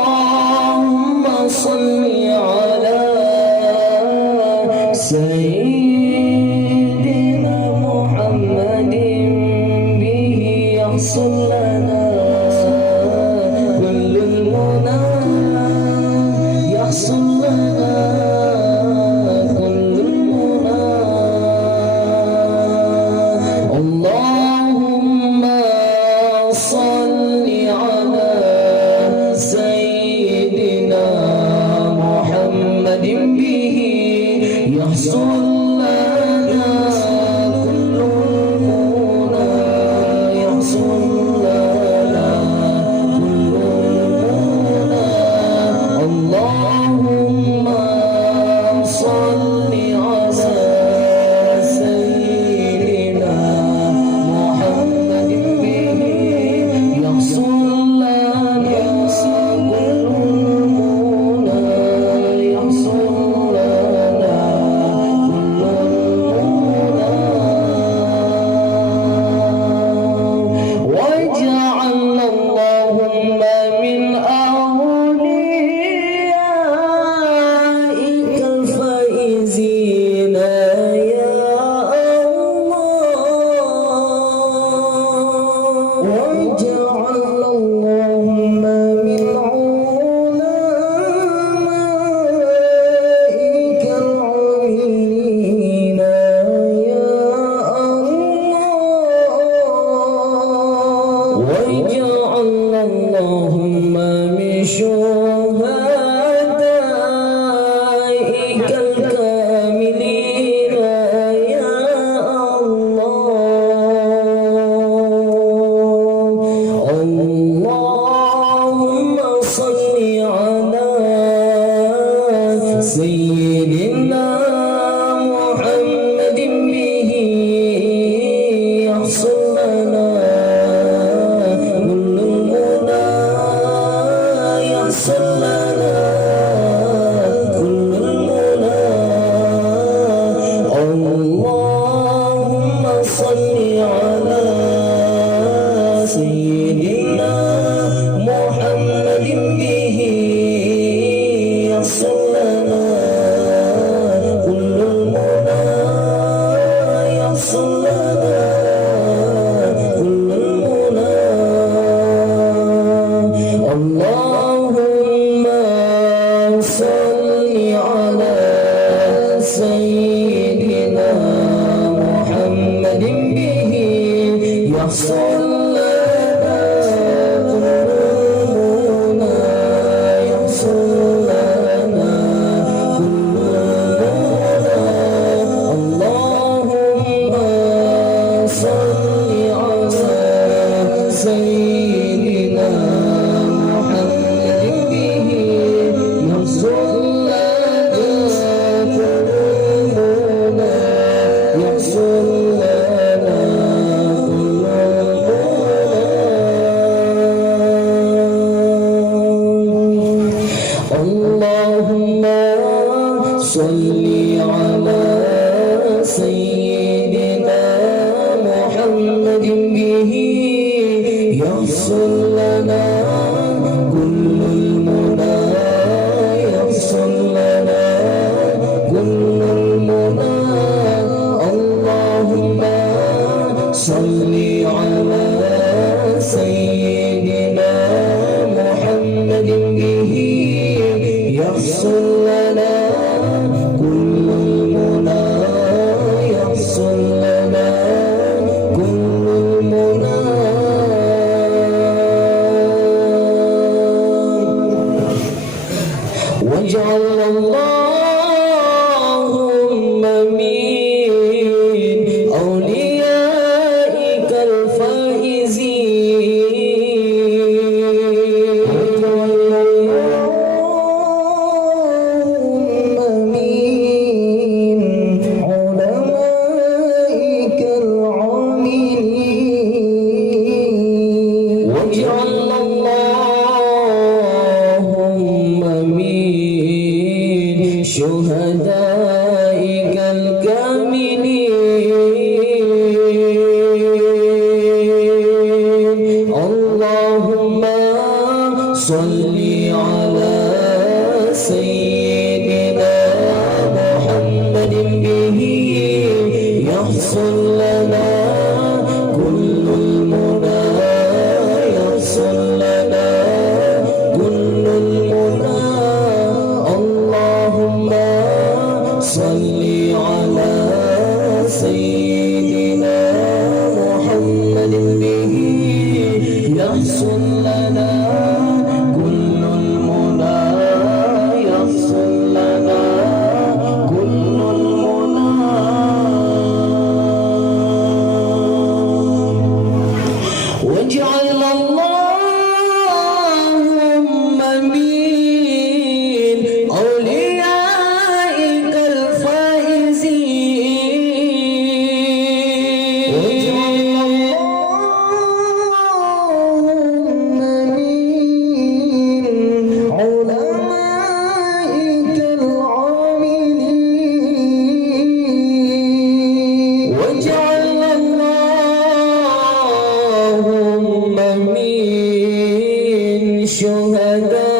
اللهم صل على سيدنا محمد به يحصل لنا كل المنى يحصل لنا كل المنى اللهم صل على سيدنا محمد به يحصل لنا كل المنى يحصل لنا كل المنى اللهم صل على سيدنا محمد به يحصل لنا كل المنى يحصل لنا كل المنى واجعلنا اللهم من أوليائك الفائزين يا الله واجعلنا اللهم من علمائك العاملين يا الله واجعلنا اللهم من شهدائك الكاملين يا الله اللهم صل على سيدنا محمد به يحصل لنا كل المنى يحصل لنا كل المنى اللهم صل على سيدنا محمد به يحصل لنا كل المنى يحصل لنا كل المنى اللهم صل على سيدنا محمد به يحصل لنا كل المنى يحصل لنا كل المنى اللهم صل على سيدنا محمد به يحصل لنا كل المنى يحصل لنا كل المنى اللهم صل على سيدنا محمد به يحصل لنا كل المنى يحصل لنا كل المنى اللهم صل على سيدنا محمد به يحصل لنا كل المنى يحصل لنا كل المنى واجعلنا اللهم من أوليائك الفائزين اللهم من علمائك العاملين واجعلنا اللهم من شهدائك الكاملين اللهم صل على سيدنا محمد به يحصل لنا كل المنى يحصل لنا كل المنى اللهم صل على سيدنا محمد به يحصل لنا كل المنى يحصل لنا كل المنى واجعل اللهم من أوليائك الفائزين اللهم من علمائك العاملين واجعل اللهم من شهدائك